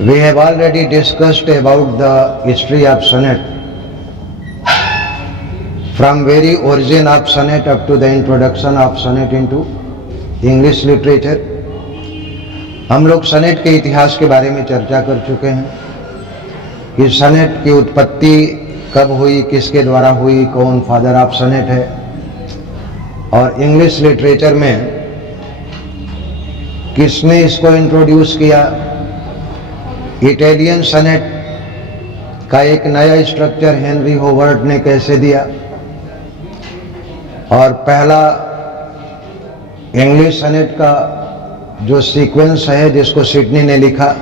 We have already discussed about the history of sonnet, from very origin of sonnet up to the introduction of sonnet into English literature. हम लोग सनेट के इतिहास के बारे में चर्चा कर चुके हैं कि सनेट की उत्पत्ति कब हुई, किसके द्वारा हुई, कौन फादर ऑफ सनेट है, और इंग्लिश लिटरेचर में किसने इसको इंट्रोड्यूस किया। इटालियन सनेट का एक नया स्ट्रक्चर हेनरी होवर्ड ने कैसे दिया, और पहला इंग्लिश सनेट का जो सीक्वेंस है जिसको सिडनी ने लिखा,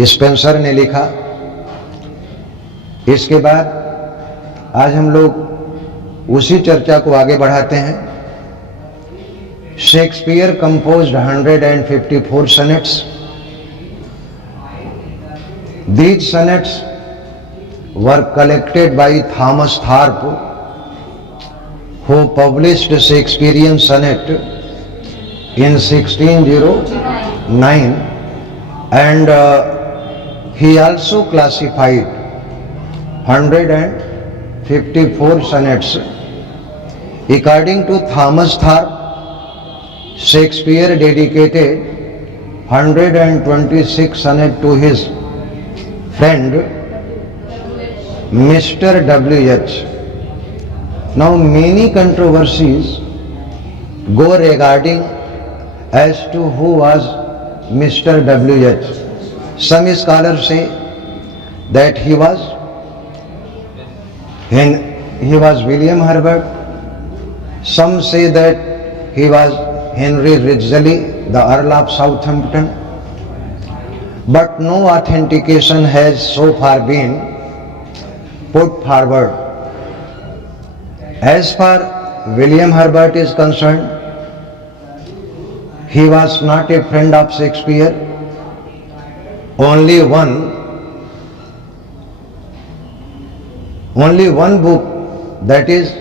स्पेंसर ने लिखा। इसके बाद आज हम लोग उसी चर्चा को आगे बढ़ाते हैं। Shakespeare composed 154 sonnets. These sonnets were collected by Thomas Tharp, who published Shakespearean sonnet in 1609, and he also classified 154 sonnets. According to Thomas Tharp, Shakespeare dedicated 126 sonnets to his friend Mr. W.H. Now many controversies go regarding as to who was Mr. W.H. Some scholars say that he was William Herbert. Some say that he was Henry Ridgely, the Earl of Southampton. But no authentication has so far been put forward. As far William Herbert is concerned, he was not a friend of Shakespeare. Only one book, that is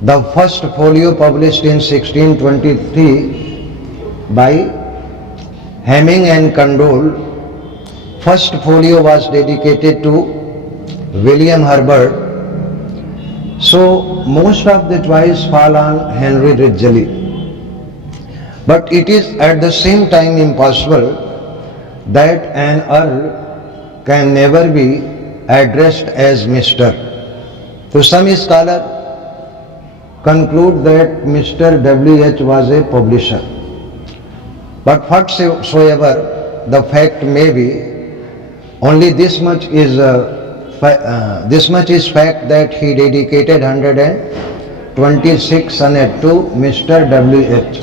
the first folio published in 1623 by Hemming and Condell. First folio was dedicated to William Herbert. So most of the choice fall on Henry Ridgely. But it is at the same time impossible that an earl can never be addressed as Mr. So some scholars conclude that Mr. W.H. was a publisher. But whatsoever the fact may be, only this much is fact that he dedicated 126 sonnets to Mr. W.H.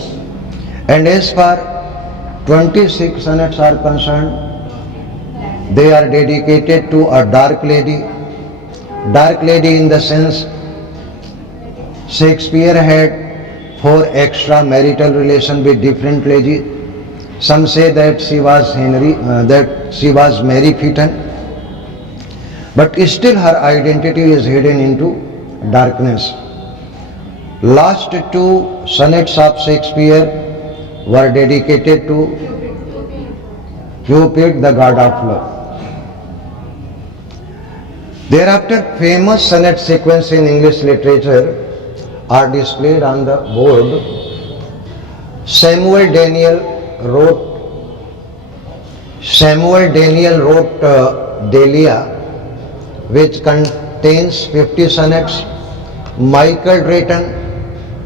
And as far 26 sonnets are concerned, they are dedicated to a dark lady. Dark lady in the sense Shakespeare had 4 extramarital relations with different ladies. Some say that she was Mary Fitton, but still her identity is hidden into darkness. Last 2 sonnets of Shakespeare were dedicated to Cupid, the god of love. Thereafter, famous sonnet sequence in English literature are displayed on the board. Samuel Daniel wrote Delia, which contains 50 sonnets. Michael Drayton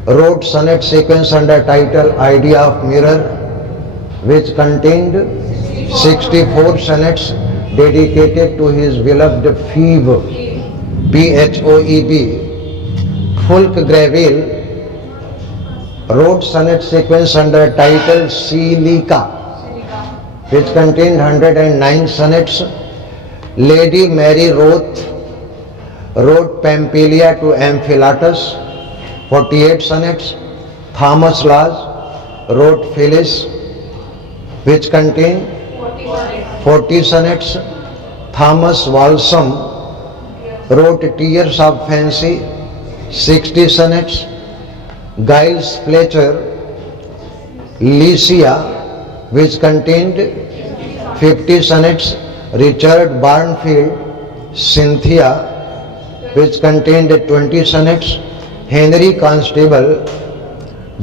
wrote sonnet sequence under title Idea of Mirror, which contained 64 sonnets dedicated to his beloved Phoebe, Phoeb. Fulk Greville wrote sonnet sequence under title Silica, which contained 109 sonnets. Lady Mary Roth wrote Pamphylia to Amphilochus, 48 sonnets. Thomas Lodge wrote Phyllis, which contained 40 sonnets. Thomas Walsham wrote Tears of Fancy, 60 sonnets. Giles Fletcher, Lycia, which contained 50 sonnets. Richard Barnfield, Cynthia, which contained 20 sonnets. Henry Constable,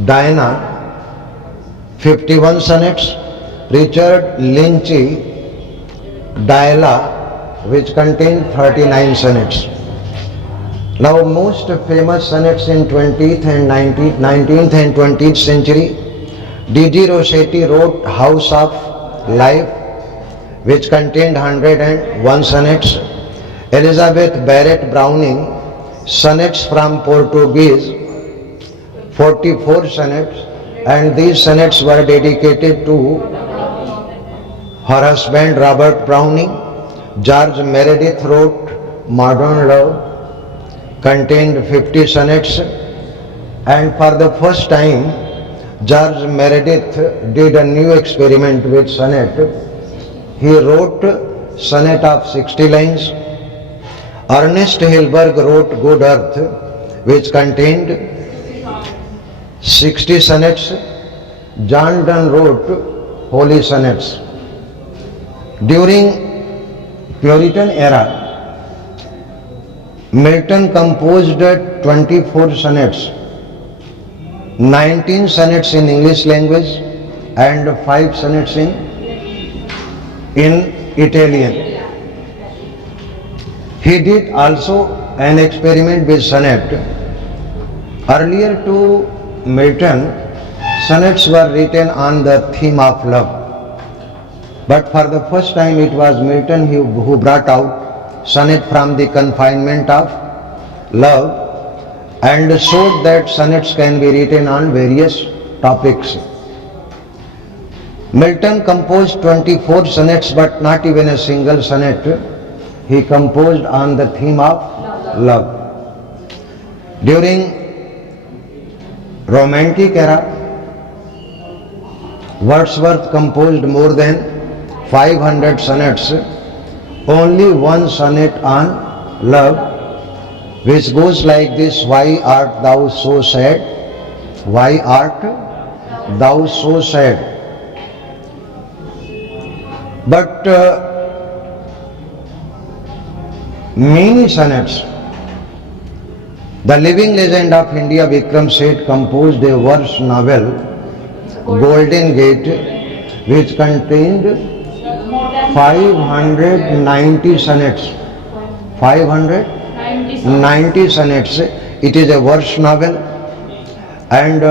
Diana, 51 sonnets. Richard Lynchy, Diala, which contained 39 sonnets. Now, most famous sonnets in 19th and 20th century. D.G. Rossetti wrote House of Life, which contained 101 sonnets. Elizabeth Barrett Browning, Sonnets from Portuguese, 44 sonnets, and these sonnets were dedicated to her husband Robert Browning. George Meredith wrote Modern Love, contained 50 sonnets, and for the first time George Meredith did a new experiment with sonnet. He wrote sonnet of 60 lines. Ernest Hillberg wrote Good Earth, which contained 60 sonnets. John Donne wrote Holy Sonnets. During Puritan era, Milton composed 24 sonnets, 19 sonnets in English language and 5 sonnets in Italian. He did also an experiment with sonnet. Earlier to Milton, sonnets were written on the theme of love. But for the first time it was Milton who brought out sonnet from the confinement of love and showed that sonnets can be written on various topics. Milton composed 24 sonnets, but not even a single sonnet he composed on the theme of love. During Romantic era, Wordsworth composed more than 500 sonnets. Only one sonnet on love, which goes like this: Why art thou so sad? Why art thou so sad? But many sonnets. The living legend of India, Vikram Seth, composed a verse novel, Golden Gate, which contained 590 sonnets. 590 sonnets. It is a verse novel, and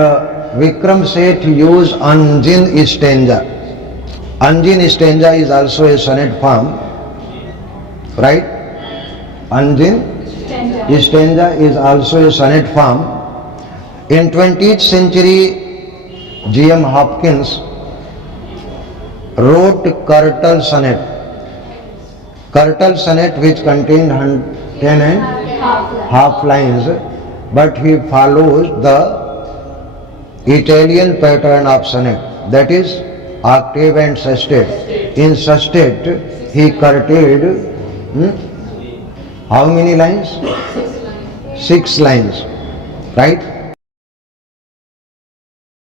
Vikram Seth used Anjin stanza. Anjin stanza is also a sonnet form, right? Anjin stanza is also a sonnet form. In 20th century, G.M. Hopkins wrote Curtal Sonnet. Curtal Sonnet, which contained 10 and half lines, but he follows the Italian pattern of sonnet, that is octave and sestet. In sestet, he curtailed how many lines? 6 lines, right?